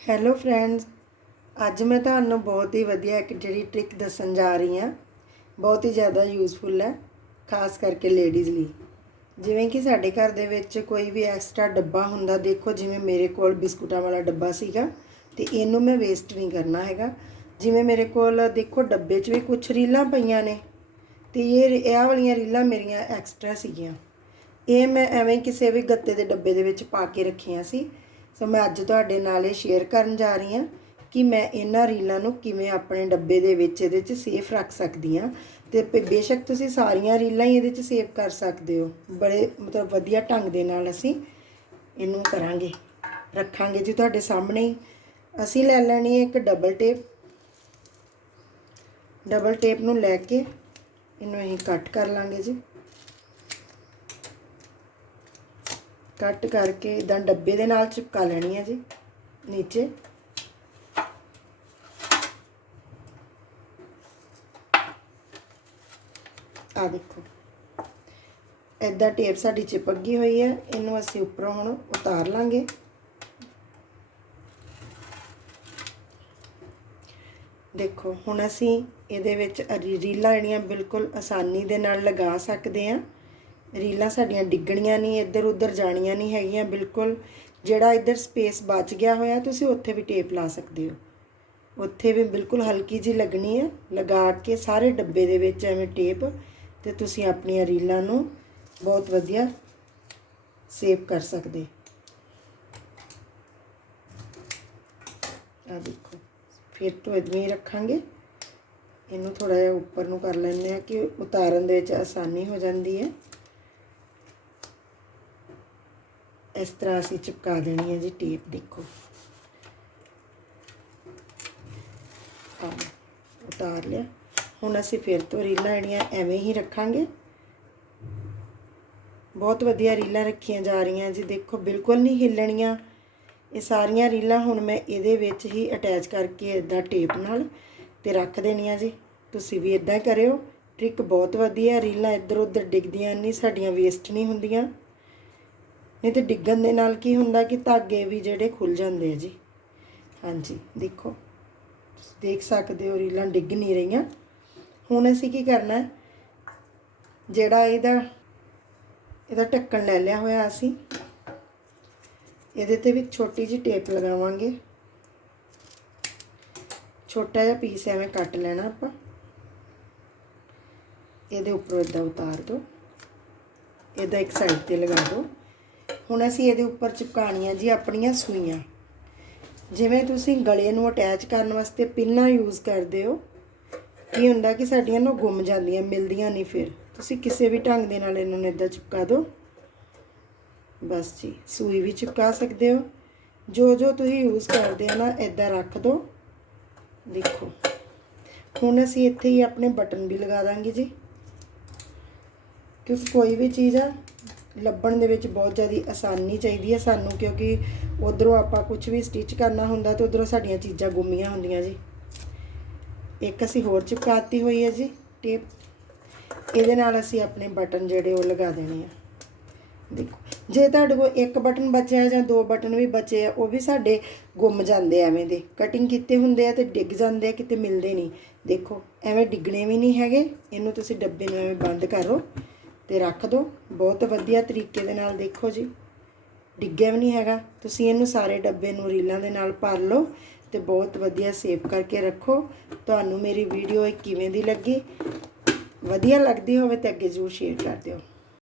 Hello friends ਅੱਜ ਮੈਂ ਤੁਹਾਨੂੰ ਬਹੁਤ ਹੀ ਵਧੀਆ ਇੱਕ ਜਿਹੜੀ ਟ੍ਰਿਕ ਦੱਸਣ ਜਾ ਰਹੀ ਹਾਂ। ਬਹੁਤ ਹੀ ਜ਼ਿਆਦਾ ਯੂਜ਼ਫੁਲ ਹੈ, ਖਾਸ ਕਰਕੇ ਲੇਡੀਜ਼ ਲਈ। ਜਿਵੇਂ ਕਿ ਸਾਡੇ ਘਰ ਦੇ ਵਿੱਚ ਕੋਈ ਵੀ ਐਕਸਟਰਾ ਡੱਬਾ ਹੁੰਦਾ, ਦੇਖੋ ਜਿਵੇਂ ਮੇਰੇ ਕੋਲ ਬਿਸਕੁਟਾਂ ਵਾਲਾ ਡੱਬਾ ਸੀਗਾ ਤੇ ਇਹਨੂੰ ਮੈਂ ਵੇਸਟ ਨਹੀਂ ਕਰਨਾ ਹੈਗਾ। ਜਿਵੇਂ ਮੇਰੇ ਕੋਲ ਦੇਖੋ ਡੱਬੇ 'ਚ ਵੀ ਕੁਝ ਰੀਲਾਂ ਪਈਆਂ ਨੇ ਤੇ ਇਹ ਇਹ ਵਾਲੀਆਂ ਰੀਲਾਂ ਮੇਰੀਆਂ ਐਕਸਟਰਾ ਸੀਗੀਆਂ। ਇਹ ਮੈਂ ਐਵੇਂ ਕਿਸੇ ਵੀ ਗੱਤੇ ਦੇ ਡੱਬੇ ਦੇ ਵਿੱਚ ਪਾ ਕੇ ਰੱਖੀਆਂ ਸੀ। ਸੋ ਮੈਂ ਅੱਜ ਤੁਹਾਡੇ ਨਾਲ ਇਹ ਸ਼ੇਅਰ ਕਰਨ ਜਾ ਰਹੀ ਹਾਂ ਕਿ ਮੈਂ ਇਹਨਾਂ ਰੀਲਾਂ ਨੂੰ ਕਿਵੇਂ ਆਪਣੇ ਡੱਬੇ ਦੇ ਵਿੱਚ ਇਹਦੇ 'ਚ ਸੇਫ ਰੱਖ ਸਕਦੀ ਹਾਂ ਤੇ ਬੇਸ਼ੱਕ ਤੁਸੀਂ ਸਾਰੀਆਂ ਰੀਲਾਂ ਹੀ ਇਹਦੇ 'ਚ ਸੇਵ ਕਰ ਸਕਦੇ ਹੋ। ਬੜੇ ਮਤਲਬ ਵਧੀਆ ਢੰਗ ਦੇ ਨਾਲ ਅਸੀਂ ਇਹਨੂੰ ਕਰਾਂਗੇ, ਰੱਖਾਂਗੇ ਜੀ ਤੁਹਾਡੇ ਸਾਹਮਣੇ ਹੀ। ਅਸੀਂ ਲੈ ਲੈਣੀ ਹੈ ਇੱਕ ਡਬਲ ਟੇਪ ਡਬਲ ਟੇਪ ਨੂੰ ਲੈ ਕੇ ਇਹਨੂੰ ਅਸੀਂ ਕੱਟ ਕਰ ਲਾਂਗੇ ਜੀ। ਕੱਟ ਕਰਕੇ ਇਦਾਂ ਡੱਬੇ ਦੇ ਨਾਲ ਚਿਪਕਾ ਲੈਣੀ ਹੈ ਜੀ, ਨੀਚੇ। ਆ ਦੇਖੋ। ਇਦਾਂ ਟੇਪ ਸਾਡੀ ਚਿਪਕ ਗਈ ਹੋਈ ਹੈ ਇਹਨੂੰ ਅਸੀਂ ਉੱਪਰੋਂ ਹੁਣ ਉਤਾਰ ਲਾਂਗੇ। ਦੇਖੋ, ਹੁਣ ਅਸੀਂ ਇਹਦੇ ਵਿੱਚ ਰੀਲਾਂ ਜਿਹੜੀਆਂ ਬਿਲਕੁਲ ਆਸਾਨੀ ਦੇ ਨਾਲ ਲਗਾ ਸਕਦੇ ਹਾਂ ਰੀਲਾਂ ਸਾਡੀਆਂ ਡਿੱਗਣੀਆਂ ਨਹੀਂ ਇੱਧਰ ਉੱਧਰ ਜਾਣੀਆਂ ਨਹੀਂ ਹੈਗੀਆਂ, ਬਿਲਕੁਲ। ਜਿਹੜਾ ਇੱਧਰ ਸਪੇਸ ਬਚ ਗਿਆ ਹੋਇਆ, ਤੁਸੀਂ ਉੱਥੇ ਵੀ ਟੇਪ ਲਾ ਸਕਦੇ ਹੋ। ਉੱਥੇ ਵੀ ਬਿਲਕੁਲ ਹਲਕੀ ਜੀ ਲੱਗਣੀ ਹੈ ਲਗਾ ਕੇ ਸਾਰੇ ਡੱਬੇ ਦੇ ਵਿੱਚ ਐਵੇਂ ਟੇਪ ਤੇ ਤੁਸੀਂ ਆਪਣੀਆਂ ਰੀਲਾਂ ਨੂੰ ਬਹੁਤ ਵਧੀਆ ਸੇਵ ਕਰ ਸਕਦੇ। ਆ ਦੇਖੋ, ਫਿਰ ਤੋਂ ਇਦਾਂ ਹੀ ਰੱਖਾਂਗੇ। ਇਹਨੂੰ ਥੋੜਾ ਜਿਹਾ ਉੱਪਰ ਨੂੰ ਕਰ ਲੈਂਦੇ ਆ ਕਿ ਉਤਾਰਨ ਦੇ ਵਿੱਚ ਆਸਾਨੀ ਹੋ ਜਾਂਦੀ ਹੈ। ਇਸ ਤਰ੍ਹਾਂ ਅਸੀਂ ਚਿਪਕਾ ਦੇਣੀ ਹੈ ਜੀ ਟੇਪ ਦੇਖੋ। ਆ ਉਤਾਰ ਲਿਆ। ਹੁਣ ਅਸੀਂ ਫਿਰ ਤੋਂ ਰੀਲਾਂ ਜਿਹੜੀਆਂ ਐਵੇਂ ਹੀ ਰੱਖਾਂਗੇ। ਬਹੁਤ ਵਧੀਆ ਰੀਲਾਂ ਰੱਖੀਆਂ ਜਾ ਰਹੀਆਂ ਜੀ। ਦੇਖੋ, ਬਿਲਕੁਲ ਨਹੀਂ ਹਿੱਲਣੀਆਂ। ਇਹ ਸਾਰੀਆਂ ਰੀਲਾਂ ਹੁਣ ਮੈਂ ਇਹਦੇ ਵਿੱਚ ਹੀ ਅਟੈਚ ਕਰਕੇ ਇਦਾਂ ਟੇਪ ਨਾਲ ਤੇ ਰੱਖ ਦੇਣੀਆਂ ਜੀ। ਤੁਸੀਂ ਵੀ ਇਦਾਂ ਕਰਿਓ। ਟ੍ਰਿਕ ਬਹੁਤ ਵਧੀਆ। ਰੀਲਾਂ ਇੱਧਰ ਉੱਧਰ ਡਿੱਗਦੀਆਂ ਨਹੀਂ, ਸਾਡੀਆਂ ਵੇਸਟ ਨਹੀਂ ਹੁੰਦੀਆਂ। ਨਹੀਂ ਤੇ ਡਿੱਗਣ ਦੇ ਨਾਲ ਕੀ ਹੁੰਦਾ ਕਿ ਧਾਗੇ ਵੀ ਜਿਹੜੇ ਖੁੱਲ ਜਾਂਦੇ ਆ ਜੀ। ਹਾਂਜੀ, ਦੇਖੋ। ਤੁਸੀਂ ਦੇਖ ਸਕਦੇ ਹੋ ਰੀਲਾਂ ਡਿੱਗ ਨਹੀਂ ਰਹੀਆਂ। ਹੁਣ ਅਸੀਂ ਕੀ ਕਰਨਾ? ਜਿਹੜਾ ਇਹਦਾ ਇਹਦਾ ਢੱਕਣ ਲੈ ਲਿਆ ਹੋਇਆ ਅਸੀਂ। ਇਹਦੇ ਤੇ ਵੀ ਛੋਟੀ ਜਿਹੀ ਟੇਪ ਲਗਾਵਾਂਗੇ। ਛੋਟਾ ਜਿਹਾ ਪੀਸ ਐਵੇਂ ਕੱਟ ਲੈਣਾ ਆਪਾਂ। ਇਹਦੇ ਉੱਪਰੋਂ ਇਦਾਂ ਉਤਾਰ ਦਿਓ। ਇਹਦਾ ਇੱਕ ਸਾਈਡ ਤੇ ਲਗਾ ਦਿਓ। ਹੁਣ ਅਸੀਂ ਇਹਦੇ ਉੱਪਰ ਚਿਪਕਾਣੀਆਂ ਜੀ ਆਪਣੀਆਂ ਸੂਈਆਂ। ਜਿਵੇਂ ਤੁਸੀਂ ਗਲੇ ਨੂੰ ਅਟੈਚ ਕਰਨ ਵਾਸਤੇ ਪਿੰਨਾਂ ਯੂਜ਼ ਕਰਦੇ ਹੋ, ਕੀ ਹੁੰਦਾ ਕਿ ਸਾਡੀਆਂ ਨੂੰ ਗੁੰਮ ਜਾਂਦੀਆਂ, ਮਿਲਦੀਆਂ ਨਹੀਂ ਫਿਰ। ਤੁਸੀਂ ਕਿਸੇ ਵੀ ਢੰਗ ਦੇ ਨਾਲ ਇਹਨਾਂ ਨੂੰ ਇਦਾਂ ਚਿਪਕਾ ਦਿਓ। ਬਸ ਜੀ, ਸੂਈ ਵੀ ਚਿਪਕਾ ਸਕਦੇ ਹੋ। ਜੋ ਜੋ ਤੁਸੀਂ ਯੂਜ਼ ਕਰਦੇ ਹੋ ਨਾ ਇਦਾਂ ਰੱਖ ਦਿਓ। ਦੇਖੋ, ਹੁਣ ਅਸੀਂ ਇੱਥੇ ਹੀ ਆਪਣੇ ਬਟਨ ਵੀ ਲਗਾ ਦਾਂਗੇ ਜੀ। ਕਿਉਂਕਿ ਕੋਈ ਵੀ ਚੀਜ਼ ਆ ਲੱਭਣ ਦੇ ਵਿੱਚ ਬਹੁਤ ਜ਼ਿਆਦਾ ਆਸਾਨੀ ਚਾਹੀਦੀ ਹੈ ਸਾਨੂੰ, ਕਿਉਂਕਿ ਉਧਰੋਂ ਆਪਾਂ ਕੁਝ ਵੀ ਸਟਿਚ ਕਰਨਾ ਹੁੰਦਾ ਤੇ ਉਧਰੋਂ ਸਾਡੀਆਂ ਚੀਜ਼ਾਂ ਗੁੰਮੀਆਂ ਹੁੰਦੀਆਂ ਜੀ। ਇੱਕ ਅਸੀਂ ਹੋਰ ਚਿਪਕਾਤੀ ਹੋਈ ਹੈ ਜੀ ਟੇਪ ਇਹਦੇ ਨਾਲ ਅਸੀਂ ਆਪਣੇ ਬਟਨ ਜਿਹੜੇ ਉਹ ਲਗਾ ਦੇਣੇ ਆ। ਦੇਖੋ, ਜੇ ਤੁਹਾਡੇ ਕੋਲ ਇੱਕ ਬਟਨ ਬਚਿਆ ਜਾਂ ਦੋ ਬਟਨ ਵੀ ਬਚੇ ਆ, ਉਹ ਵੀ ਸਾਡੇ ਗੁੰਮ ਜਾਂਦੇ ਐਵੇਂ ਦੇ। ਕਟਿੰਗ ਕੀਤੇ ਹੁੰਦੇ ਆ ਤੇ ਡਿੱਗ ਜਾਂਦੇ ਆ, ਕਿਤੇ ਮਿਲਦੇ ਨਹੀਂ। ਦੇਖੋ, ਐਵੇਂ ਡਿੱਗਣੇ ਵੀ ਨਹੀਂ ਹੈਗੇ, ਇਹਨੂੰ ਤੁਸੀਂ ਡੱਬੇ ਨੂੰ ਐਵੇਂ ਬੰਦ ਕਰੋ। ਤੇ ਰੱਖ ਦਿਓ ਬਹੁਤ ਵਧੀਆ ਤਰੀਕੇ ਦੇ ਨਾਲ ਦੇਖੋ ਜੀ। ਡਿੱਗਿਆ ਵੀ ਨਹੀਂ ਹੈਗਾ। ਤੁਸੀਂ ਇਹਨੂੰ ਸਾਰੇ ਡੱਬੇ ਨੂੰ ਰੀਲਾਂ ਦੇ ਨਾਲ ਭਰ ਲਓ ਤੇ ਬਹੁਤ ਵਧੀਆ ਸੇਵ ਕਰਕੇ ਰੱਖੋ। ਤੁਹਾਨੂੰ ਮੇਰੀ ਵੀਡੀਓ ਇਹ ਕਿਵੇਂ ਦੀ ਲੱਗੀ? ਵਧੀਆ ਲੱਗਦੀ ਹੋਵੇ ਤਾਂ ਅੱਗੇ ਜ਼ਰੂਰ ਸ਼ੇਅਰ ਕਰ ਦਿਓ।